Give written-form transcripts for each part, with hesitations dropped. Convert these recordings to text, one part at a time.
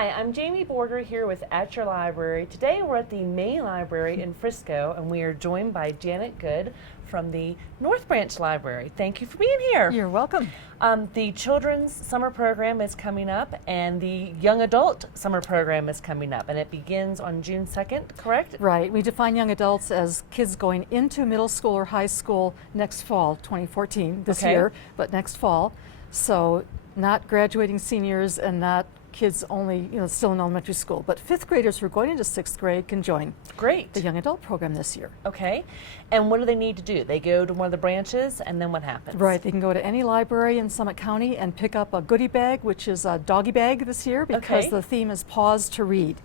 Hi, I'm Jaimee Borger here with At Your Library. Today we're at the main library in Frisco, and we are joined by Janet Good from the North Branch Library. Thank you for being here. You're welcome. The children's summer program is coming up, and the young adult summer program is coming up, and it begins on June 2nd, correct? Right. We define young adults as kids going into middle school or high school next fall, 2014, this year, but next fall. So not graduating seniors and not kids only, still in elementary school. But fifth graders who are going into sixth grade can join the young adult program this year. Okay. And what do they need to do? They go to one of the branches, and then what happens? Right. They can go to any library in Summit County and pick up a goodie bag, which is a doggy bag this year because the theme is Pause to Read.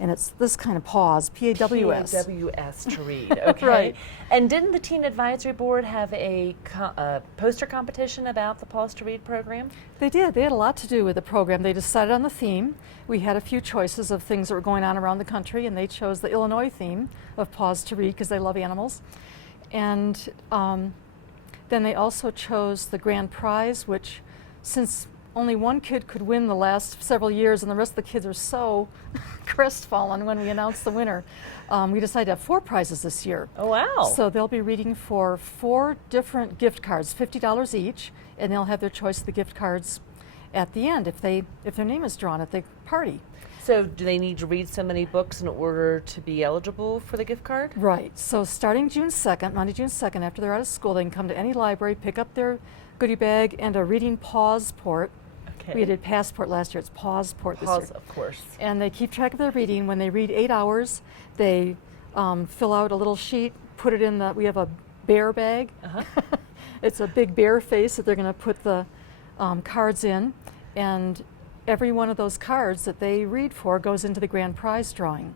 And it's this kind of pause, P-A-W-S. P-A-W-S to read, okay. Right. And didn't the Teen Advisory Board have a poster competition about the Pause to Read program? They did. They had a lot to do with the program. They decided on the theme. We had a few choices of things that were going on around the country, and they chose the Illinois theme of Pause to Read because they love animals. And then they also chose the grand prize, which since only one kid could win the last several years, and the rest of the kids are so crestfallen when we announced the winner. We decided to have 4 prizes this year. Oh, wow. So they'll be reading for 4 different gift cards, $50 each, and they'll have their choice of the gift cards at the end if their name is drawn at the party. So do they need to read so many books in order to be eligible for the gift card? Right. So starting June 2nd, Monday, June 2nd, after they're out of school, they can come to any library, pick up their goodie bag and a reading pause port. We did passport last year. It's pause port this year. Pause, of course. And they keep track of their reading. When they read 8 hours, they fill out a little sheet, put it in we have a bear bag. It's a big bear face that they're going to put the cards in. And every one of those cards that they read for goes into the grand prize drawing.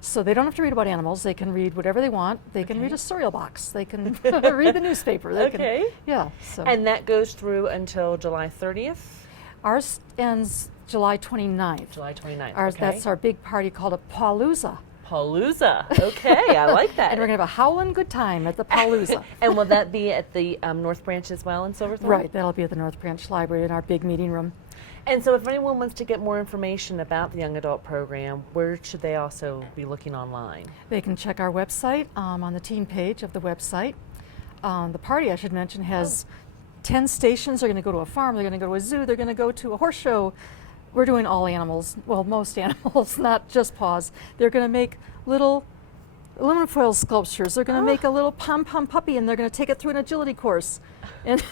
So they don't have to read about animals. They can read whatever they want. They can read a cereal box. They can read the newspaper. They can, yeah. So. And that goes through until July 30th? Ours ends July 29th. July 29th, That's our big party called a Palooza. Palooza, okay, I like that. And we're going to have a howlin' good time at the Palooza. And will that be at the North Branch as well in Silverthorne? Right, that'll be at the North Branch Library in our big meeting room. And so if anyone wants to get more information about the Young Adult Program, where should they also be looking online? They can check our website on the teen page of the website. The party, I should mention, has 10 stations. They're going to go to a farm, they're going to go to a zoo, they're going to go to a horse show. We're doing all animals, well, most animals, not just paws. They're going to make little aluminum foil sculptures. They're going to make a little pom-pom puppy, and they're going to take it through an agility course. And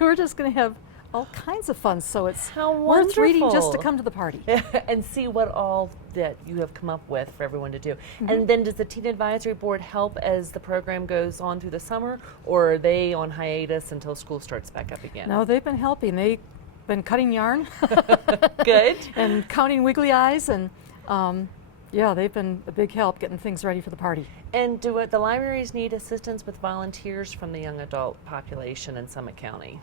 we're just going to have all kinds of fun, so it's worth reading just to come to the party. And see what all that you have come up with for everyone to do. And then does the Teen Advisory Board help as the program goes on through the summer, or are they on hiatus until school starts back up again? No, they've been helping. They've been cutting yarn. Good. And counting wiggly eyes, and yeah, they've been a big help getting things ready for the party. And do the libraries need assistance with volunteers from the young adult population in Summit County?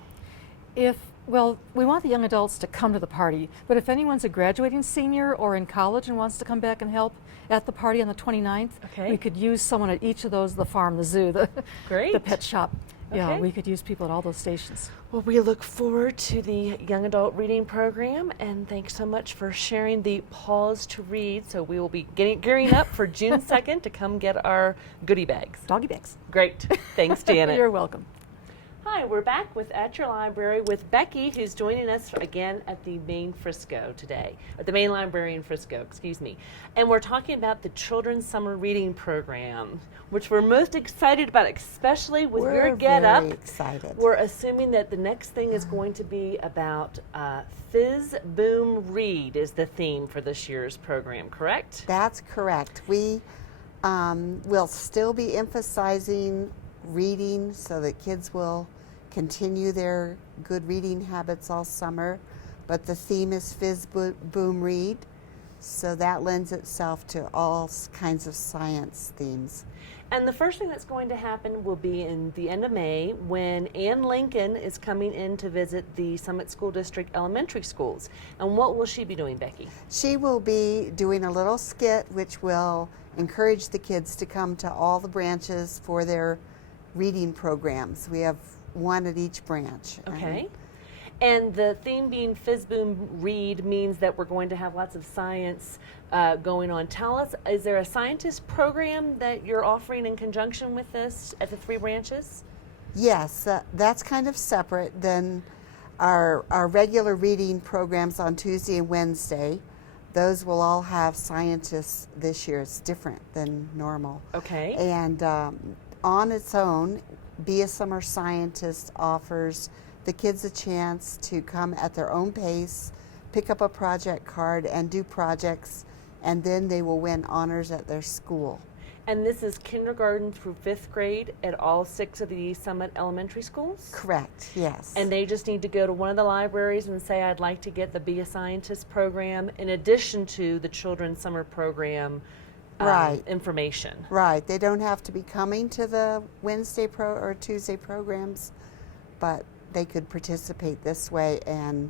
Well, we want the young adults to come to the party, but if anyone's a graduating senior or in college and wants to come back and help at the party on the 29th, we could use someone at each of those, the farm, the zoo, the pet shop. Yeah, we could use people at all those stations. Well, we look forward to the Young Adult Reading Program, and thanks so much for sharing the Pause to Read. So we will be gearing up for June 2nd to come get our goodie bags. Doggy bags. Great. Thanks, Janet. You're welcome. Hi, we're back with At Your Library with Becky, who's joining us again at the main Frisco today, at the main library in Frisco, excuse me. And we're talking about the Children's Summer Reading Program, which we're most excited about, especially with your get-up. We're very excited. We're assuming that the next thing is going to be about Fizz Boom Read is the theme for this year's program, correct? That's correct. We will still be emphasizing reading so that kids will continue their good reading habits all summer, but the theme is Fizz Boom Read, so that lends itself to all kinds of science themes. And the first thing that's going to happen will be in the end of May when Ann Lincoln is coming in to visit the Summit School District elementary schools. And what will she be doing, Becky? She will be doing a little skit which will encourage the kids to come to all the branches for their reading programs. We have one at each branch. Okay. And the theme being FizzBoom Read means that we're going to have lots of science going on. Tell us, is there a scientist program that you're offering in conjunction with this at the 3 branches? Yes, that's kind of separate than our regular reading programs on Tuesday and Wednesday. Those will all have scientists this year. It's different than normal. Okay. And on its own, Be a Summer Scientist offers the kids a chance to come at their own pace, pick up a project card and do projects, and then they will win honors at their school. And this is kindergarten through 5th grade at all 6 of the Summit elementary schools? Correct, yes. And they just need to go to one of the libraries and say, I'd like to get the Be a Scientist program in addition to the Children's Summer Program Right. information. Right, they don't have to be coming to the Wednesday or Tuesday programs, but they could participate this way and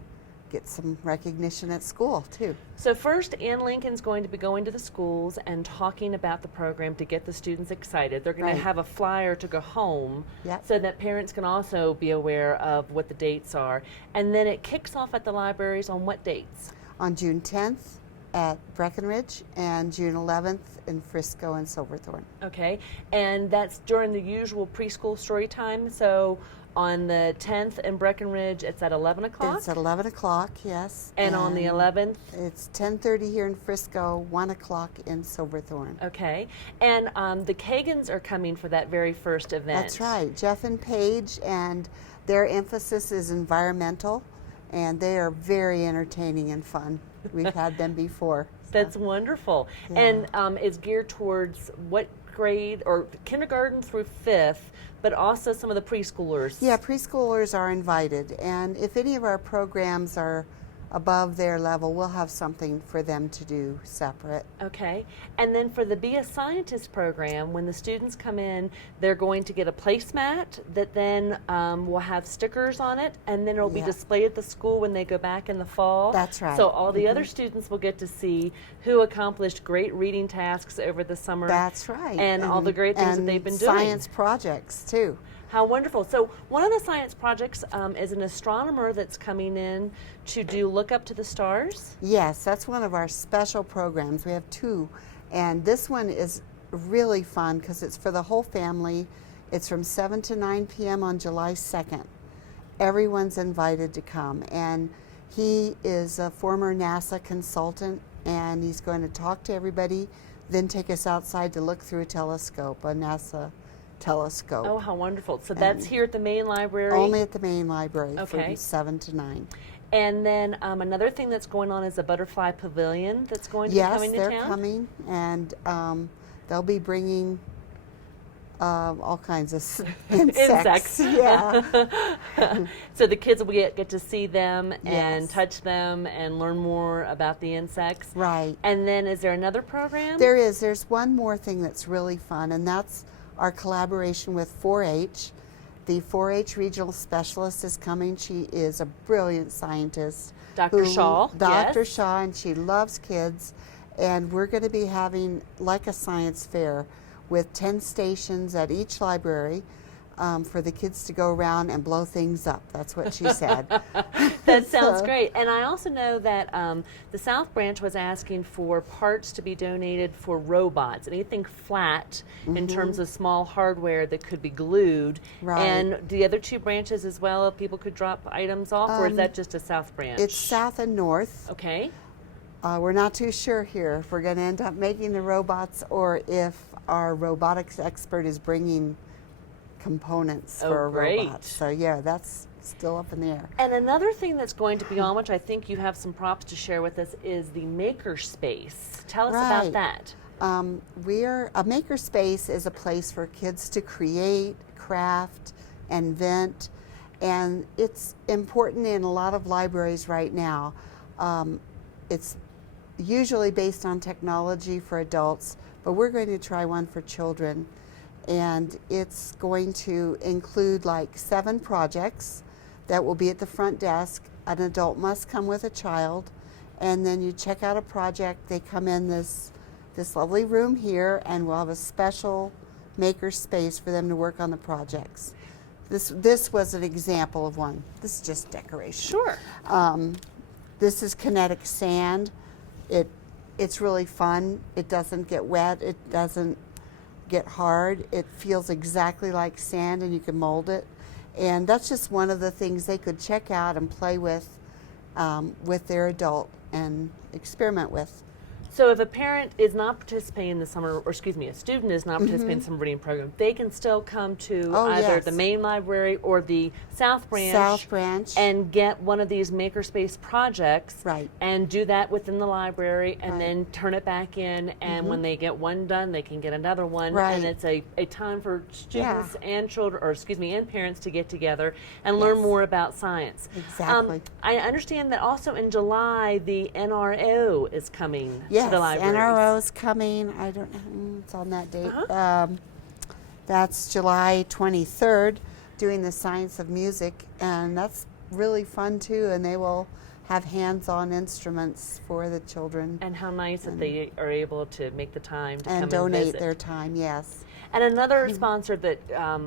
get some recognition at school too. So first, Ann Lincoln's going to be going to the schools and talking about the program to get the students excited. They're going Right. to have a flyer to go home Yep. so that parents can also be aware of what the dates are. And then it kicks off at the libraries on what dates? On June 10th at Breckenridge and June 11th in Frisco and Silverthorne. Okay, and that's during the usual preschool story time. So on the 10th in Breckenridge, it's at 11 o'clock? It's at 11 o'clock, yes. And on the 11th? It's 10:30 here in Frisco, 1 o'clock in Silverthorne. Okay, and the Kagans are coming for that very first event. That's right, Jeff and Paige, and their emphasis is environmental, and they are very entertaining and fun. We've had them before. That's wonderful. Yeah. And it's geared towards what grade, or kindergarten through 5th, but also some of the preschoolers. Yeah, preschoolers are invited, and if any of our programs are above their level, we'll have something for them to do separate. Okay, and then for the Be a Scientist program, when the students come in, they're going to get a placemat that then will have stickers on it, and then it'll be Yeah. displayed at the school when they go back in the fall. That's right. So all the other students will get to see who accomplished great reading tasks over the summer. That's right. And all the great things that and they've been doing. Science projects too. How wonderful. So one of the science projects is an astronomer that's coming in to do Look Up to the Stars. Yes, that's one of our special programs. We have 2, and this one is really fun because it's for the whole family. It's from 7 to 9 p.m. on July 2nd. Everyone's invited to come, and he is a former NASA consultant, and he's going to talk to everybody, then take us outside to look through a telescope, a NASA telescope. Oh, how wonderful. So that's here at the main library? Only at the main library Okay. from 7 to 9. And then another thing that's going on is a butterfly pavilion that's going to be Yes, coming to they're town? coming, and they'll be bringing all kinds of insects. Yeah. So the kids will get to see them and Yes. touch them and learn more about the insects. Right. And then is there another program? There is. There's one more thing that's really fun, and that's our collaboration with 4-H. The 4-H regional specialist is coming. She is a brilliant scientist. Dr. Shaw, Dr. yes. Shaw, and she loves kids. And we're going to be having like a science fair with 10 stations at each library for the kids to go around and blow things up. That's what she said. That sounds So- great. And I also know that the South Branch was asking for parts to be donated for robots, anything flat in terms of small hardware that could be glued. Right. And the other 2 branches as well, people could drop items off, or is that just a South Branch? It's south and north. Okay. We're not too sure here if we're going to end up making the robots or if our robotics expert is bringing components Oh, for a great. robot. So yeah, that's still up in the air. And another thing that's going to be on, which I think you have some props to share with us, is the maker space. Tell us about Right. that. A makerspace is a place for kids to create, craft, invent, and it's important in a lot of libraries right now. It's usually based on technology for adults, but we're going to try one for children, and it's going to include like 7 projects that will be at the front desk. An adult must come with a child, and then you check out a project. They come in this lovely room here, and we'll have a special maker space for them to work on the projects. This was an example of one. This is just decoration. Sure. This is kinetic sand. It's really fun. It doesn't get wet. It doesn't get hard. It feels exactly like sand, and you can mold it. And that's just one of the things they could check out and play with their adult and experiment with. So if a parent is not participating in the summer, or excuse me, a student is not participating in the summer reading program, they can still come to either the main library or the South Branch, and get one of these makerspace projects, Right. and do that within the library, and then turn it back in, and when they get one done, they can get another one, Right. and it's a time for students and children, or excuse me, and parents to get together and learn more about science. Exactly. I understand that also in July, the NRO is coming. Yes, to the libraries. NRO's coming. I don't know. It's on that date. That's July 23rd, doing the science of music, and that's really fun too. And they will have hands-on instruments for the children And how nice that they are able to make the time to and come donate and visit. their time. Yes. And another sponsor that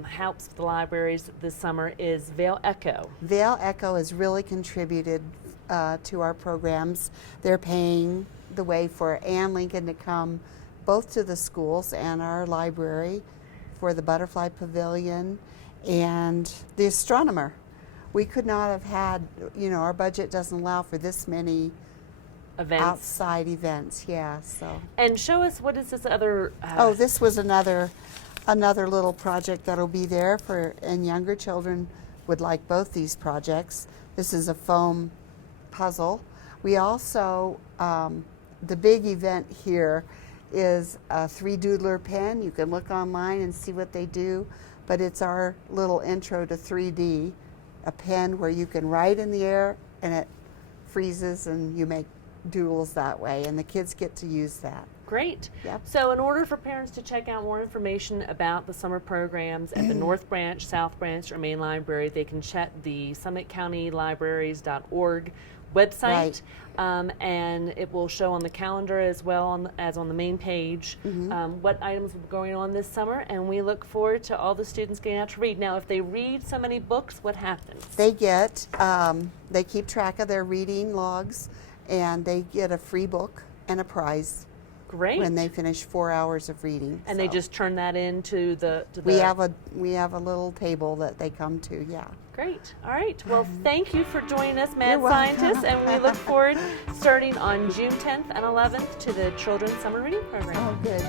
helps the libraries this summer is Vale Echo. Vale Echo has really contributed to our programs. They're paying the way for Ann Lincoln to come both to the schools and our library for the Butterfly Pavilion and the astronomer. We could not have had, our budget doesn't allow for this many Events. outside events. Yeah, so. And show us, what is this other? This was another little project that'll be there and younger children would like both these projects. This is a foam puzzle. We also, the big event here is a 3-doodler pen. You can look online and see what they do, but it's our little intro to 3D, a pen where you can write in the air and it freezes and you make doodles that way, and the kids get to use that. Great. Yep. So in order for parents to check out more information about the summer programs at the North Branch, South Branch, or Main Library, they can check the summitcountylibraries.org website, and it will show on the calendar as well as on the main page what items will be going on this summer, and we look forward to all the students getting out to read. Now, if they read so many books, what happens? They keep track of their reading logs, and they get a free book and a prize. Great. When they finish 4 hours of reading. And they just turn that into the we have a little table that they come to. Yeah. Great. All right. Well, thank you for joining us, Mad You're welcome. Scientists, and we look forward starting on June 10th and 11th to the Children's Summer Reading Program. Oh, good.